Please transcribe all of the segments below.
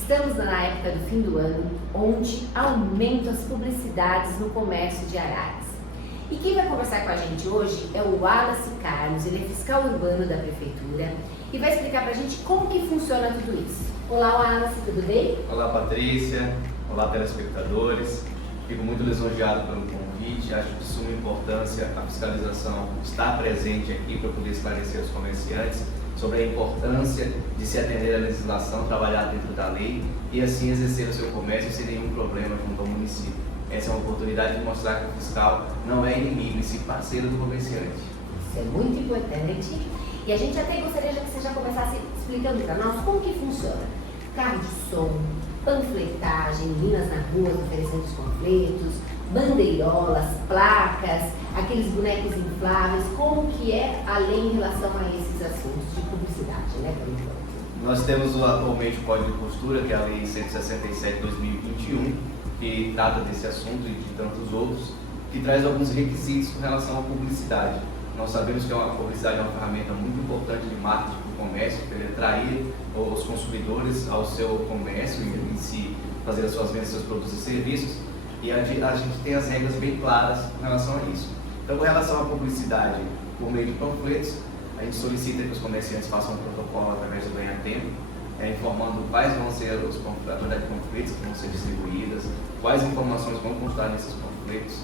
Estamos na época do fim do ano, onde aumentam as publicidades no comércio de Araras. E quem vai conversar com a gente hoje é o Wallace Carlos, ele é fiscal urbano da prefeitura e vai explicar pra gente como que funciona tudo isso. Olá, Wallace, tudo bem? Olá, Patrícia. Olá, telespectadores. Fico muito lisonjeado pelo convite. Acho de suma importância a fiscalização estar presente aqui para poder esclarecer os comerciantes sobre a importância de se atender à legislação, trabalhar dentro da lei e assim exercer o seu comércio sem nenhum problema junto ao município. Essa é uma oportunidade de mostrar que o fiscal não é inimigo, e sim parceiro do comerciante. Isso é muito importante. E a gente até gostaria que você já começasse explicando para nós como que funciona. Carro de som, panfletagem, meninas na rua oferecendo os panfletos, bandeirolas, placas, aqueles bonecos infláveis, como que é a lei em relação a esses assuntos de publicidade, né, por enquanto? Nós temos atualmente o Código de Postura, que é a Lei 167/2021, que trata desse assunto e de tantos outros, que traz alguns requisitos com relação à publicidade. Nós sabemos que a publicidade é uma ferramenta muito importante de marketing para o comércio, para ele atrair os consumidores ao seu comércio e em si fazer as suas vendas, seus produtos e serviços, e a gente tem as regras bem claras com relação a isso. Então, com relação à publicidade por meio de panfletos, a gente solicita que os comerciantes façam um protocolo através do ganha-tempo, informando quais vão ser a quantidade de panfletos que vão ser distribuídas, quais informações vão constar nesses panfletos,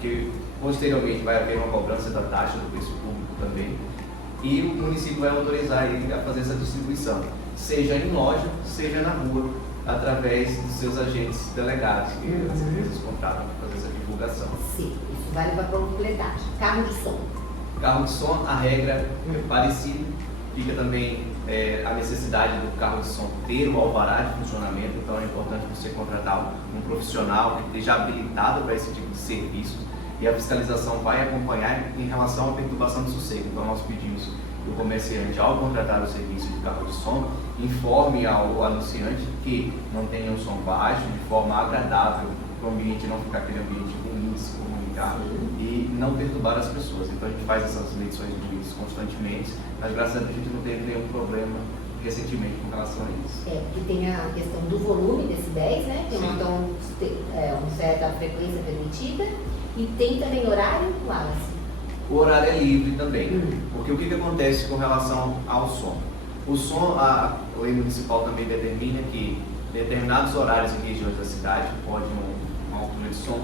que posteriormente vai haver uma cobrança da taxa do preço público também, e o município vai autorizar ele a fazer essa distribuição, seja em loja, seja na rua, através dos seus agentes delegados, que as empresas contratam para fazer essa divulgação. Sim, isso vale para a panfletagem. Carro de som. Carro de som, a regra é parecida, fica também a necessidade do carro de som ter o alvará de funcionamento, então é importante você contratar um profissional que esteja habilitado para esse tipo de serviço, e a fiscalização vai acompanhar em relação à perturbação de sossego. Então nós pedimos que o comerciante, ao contratar o serviço de carro de som, informe ao anunciante que não tenha um som baixo, de forma agradável, para o ambiente não ficar aquele ambiente ruim de se comunicar e não perturbar as pessoas. Então a gente faz essas medições de ruídos constantemente, mas graças a Deus a gente não teve nenhum problema recentemente com relação a isso. Porque tem a questão do volume desses 10, né? Tem uma certa frequência permitida e tem também horário, Wallace? O horário é livre também, porque o que acontece com relação ao som? O som, a lei municipal também determina que determinados horários em regiões da cidade, pode uma altura de som,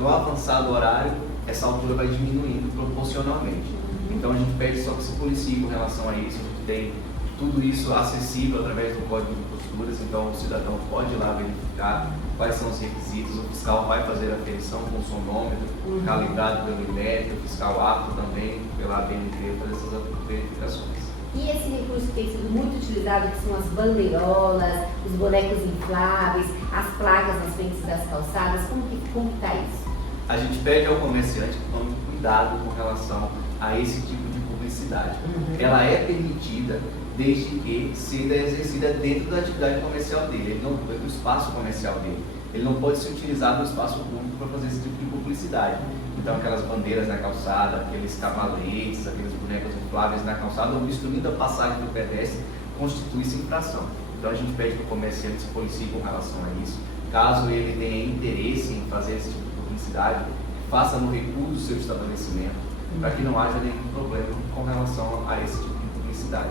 no avançado horário, essa altura vai diminuindo proporcionalmente. Então a gente pede só que se policie com relação a isso, a gente tem tudo isso acessível através do Código de Posturas, então o cidadão pode ir lá verificar quais são os requisitos, o fiscal vai fazer a aferição com o sonômetro, calibrado pelo INEP, o fiscal apto também pela ABNT, fazer essas verificações. E esse recurso que tem sido muito utilizado, que são as bandeirolas, os bonecos infláveis, as placas nas frentes das calçadas, como que está isso? A gente pede ao comerciante que tome cuidado com relação a esse tipo de publicidade. Ela é permitida desde que seja exercida dentro da atividade comercial dele, do espaço comercial dele. Ele não pode ser utilizado no espaço público para fazer esse tipo de publicidade. Então aquelas bandeiras na calçada, aqueles cavaletes, aqueles bonecos infláveis na calçada, obstruindo a passagem do pedestre, constitui-se infração. Então a gente pede que o comerciante se policie com relação a isso. Caso ele tenha interesse em fazer esse tipo de publicidade, faça no recuo do seu estabelecimento, para que não haja nenhum problema com relação a esse tipo de publicidade.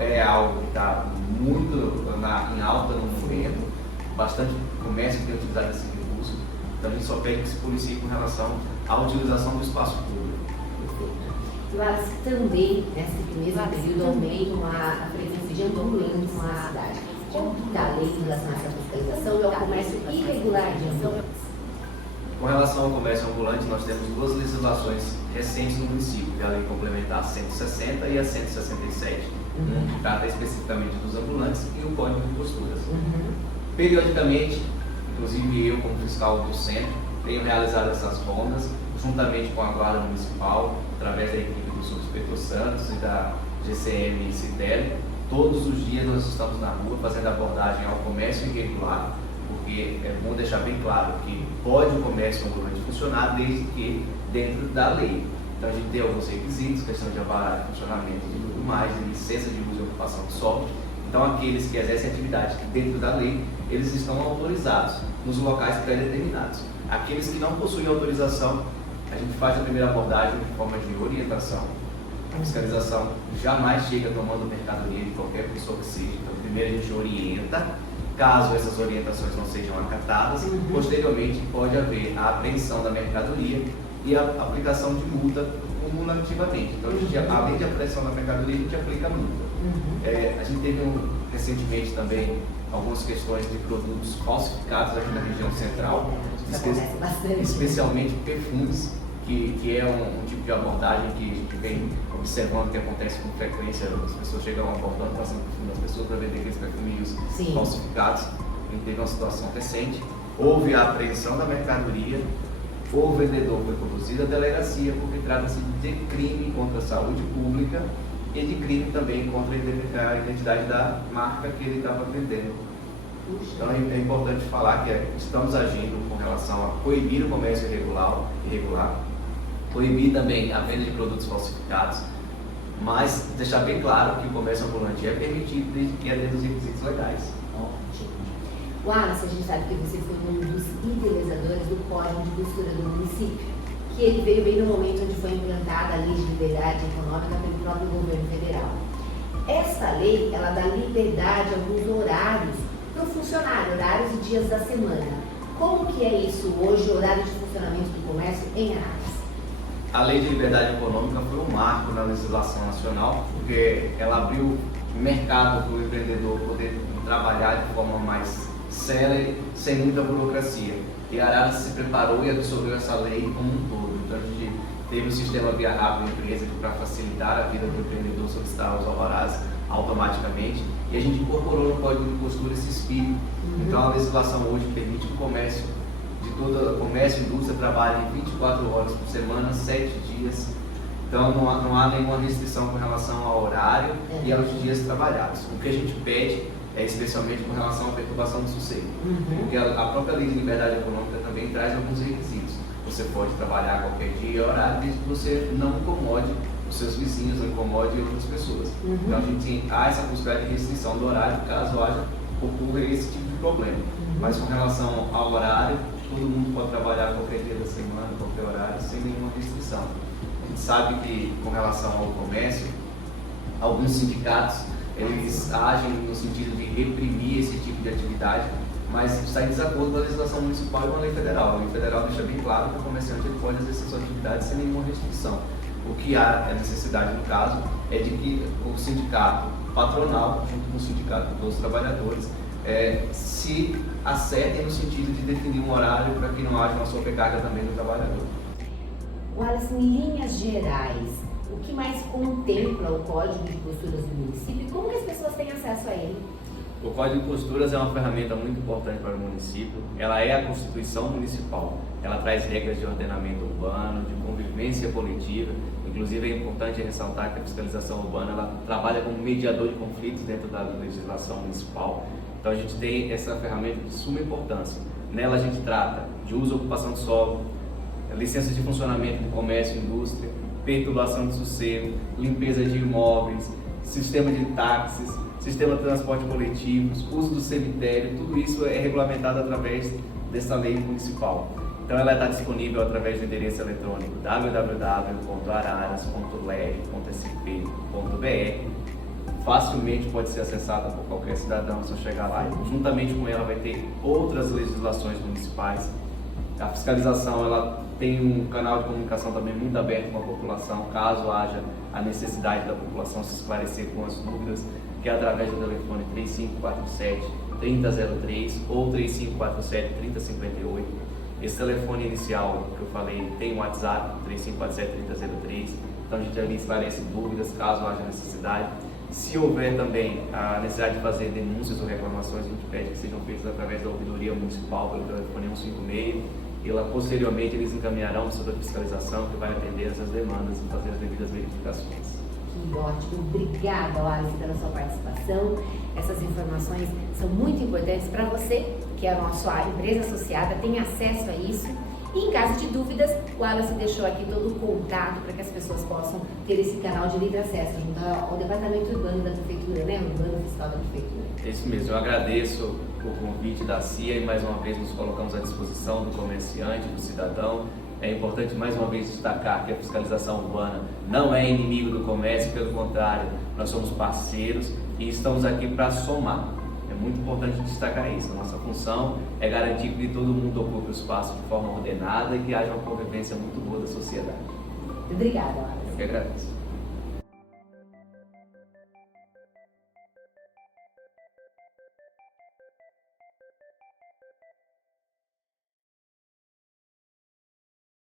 É algo que está muito em alta no momento, bastante comércio tem utilizado esse recurso, então a gente só pede que se policie com relação à utilização do espaço público. E Wallace, também, nesse mesmo período, aumenta a frequência de ambulantes na cidade. Como que está a lei em relação a essa fiscalização e ao comércio irregular de ambulantes? Com relação ao comércio ambulante, nós temos duas legislações recentes no município, que é a Lei Complementar 160 e a 167, que trata especificamente dos ambulantes, e o Código de Posturas. Periodicamente, inclusive eu como fiscal do centro, tenho realizado essas rondas, juntamente com a Guarda Municipal, através da equipe do Subinspetor Santos e da GCM e Citele. Todos os dias nós estamos na rua fazendo abordagem ao comércio irregular, porque é bom deixar bem claro que pode o comércio ambulante funcionar desde que dentro da lei. Então a gente tem alguns requisitos, questão de alvará de funcionamento e tudo mais, de licença de uso e ocupação de solo. Então, aqueles que exercem atividade dentro da lei, eles estão autorizados nos locais pré-determinados. Aqueles que não possuem autorização, a gente faz a primeira abordagem de forma de orientação. A fiscalização jamais chega tomando mercadoria de qualquer pessoa que seja. Então, primeiro a gente orienta, caso essas orientações não sejam acatadas, posteriormente pode haver a apreensão da mercadoria e a aplicação de multa cumulativamente. Então, a gente, além de apreensão da mercadoria, a gente aplica a multa. A gente teve recentemente também algumas questões de produtos falsificados aqui na região central, especialmente perfumes, que é um tipo de abordagem que a gente vem observando que acontece com frequência. As pessoas chegam abordando, passando perfume das pessoas para vender aqueles perfuminhos falsificados. A gente teve uma situação recente, houve a apreensão da mercadoria, o vendedor foi conduzido à delegacia porque trata-se de crime contra a saúde pública e de crime também contra a identidade da marca que ele estava vendendo. Então é importante falar que estamos agindo com relação a coibir o comércio irregular, coibir também a venda de produtos falsificados, mas deixar bem claro que o comércio ambulante é permitido desde que é dentro dos requisitos legais. Ótimo. Wallace, a gente sabe que você foi um dos idealizadores do Código de Costura do município, que ele veio bem no momento onde foi implantada a Lei de Liberdade Econômica pelo próprio governo federal. Essa lei, ela dá liberdade a alguns horários para o funcionário, horários e dias da semana. Como que é isso hoje, o horário de funcionamento do comércio em Araras? A Lei de Liberdade Econômica foi um marco na legislação nacional, porque ela abriu mercado para o empreendedor poder trabalhar de forma mais célere, sem muita burocracia. E Araras se preparou e absorveu essa lei como um todo. Então a gente teve o sistema Via Rápida Empresa para facilitar a vida do empreendedor solicitar os alvarás automaticamente, e a gente incorporou no Código de Costura esse espírito. Então a legislação hoje permite que o comércio e indústria trabalhem 24 horas por semana, 7 dias. Então não há nenhuma restrição com relação ao horário e aos dias trabalhados. O que a gente pede é especialmente com relação à perturbação do sossego, porque a própria Lei de Liberdade Econômica também traz alguns requisitos. Você pode trabalhar a qualquer dia e horário, desde que você não incomode os seus vizinhos, não incomode outras pessoas. Então a gente há essa possibilidade de restrição do horário caso ocorra esse tipo de problema. Mas com relação ao horário, todo mundo pode trabalhar qualquer dia da semana, qualquer horário, sem nenhuma restrição. A gente sabe que com relação ao comércio, alguns sindicatos eles agem no sentido de reprimir esse tipo de atividade, mas está em desacordo com a legislação municipal e com a lei federal. A lei federal deixa bem claro que o comerciante pode exercer sua atividade sem nenhuma restrição. O que há a necessidade, no caso, é de que o sindicato patronal, junto com o sindicato dos trabalhadores, se acertem no sentido de definir um horário para que não haja uma sobrecarga também do trabalhador. Wallace, em linhas gerais, o que mais contempla o Código de Costuras do município e como que as pessoas têm acesso a ele? O Código de Costuras é uma ferramenta muito importante para o município. Ela é a Constituição Municipal. Ela traz regras de ordenamento urbano, de convivência coletiva. Inclusive é importante ressaltar que a fiscalização urbana ela trabalha como mediador de conflitos dentro da legislação municipal. Então a gente tem essa ferramenta de suma importância. Nela a gente trata de uso e ocupação de solo, licenças de funcionamento do comércio e indústria, perturbação de sossego, limpeza de imóveis, sistema de táxis, sistema de transporte coletivos, uso do cemitério, tudo isso é regulamentado através dessa lei municipal. Então ela está disponível através do endereço eletrônico www.araras.leg.sp.br. Facilmente pode ser acessada por qualquer cidadão, se chegar lá. E, juntamente com ela vai ter outras legislações municipais. A fiscalização ela tem um canal de comunicação também muito aberto com a população, caso haja a necessidade da população se esclarecer com as dúvidas, que é através do telefone 3547-3003 ou 3547-3058. Esse telefone inicial que eu falei tem o WhatsApp, 3547-3003, então a gente ali esclarece dúvidas, caso haja necessidade. Se houver também a necessidade de fazer denúncias ou reclamações, a gente pede que sejam feitas através da ouvidoria municipal pelo telefone 156, e lá posteriormente eles encaminharão sobre a fiscalização que vai atender essas demandas e fazer as devidas verificações. Que ótimo, obrigada, Wallace, pela sua participação. Essas informações são muito importantes para você, que é a sua empresa associada, tem acesso a isso E em caso de dúvidas, o Wallace deixou aqui todo o contato para que as pessoas possam ter esse canal de livre acesso junto ao Departamento Urbano da Prefeitura, né? Urbano Fiscal da Prefeitura. É isso mesmo, eu agradeço o convite da CIA e mais uma vez nos colocamos à disposição do comerciante, do cidadão. É importante mais uma vez destacar que a fiscalização urbana não é inimigo do comércio, pelo contrário, nós somos parceiros e estamos aqui para somar. É muito importante destacar isso. A nossa função é garantir que todo mundo ocupe o espaço de forma ordenada e que haja uma convivência muito boa da sociedade. Obrigada, Wallace. Eu que agradeço.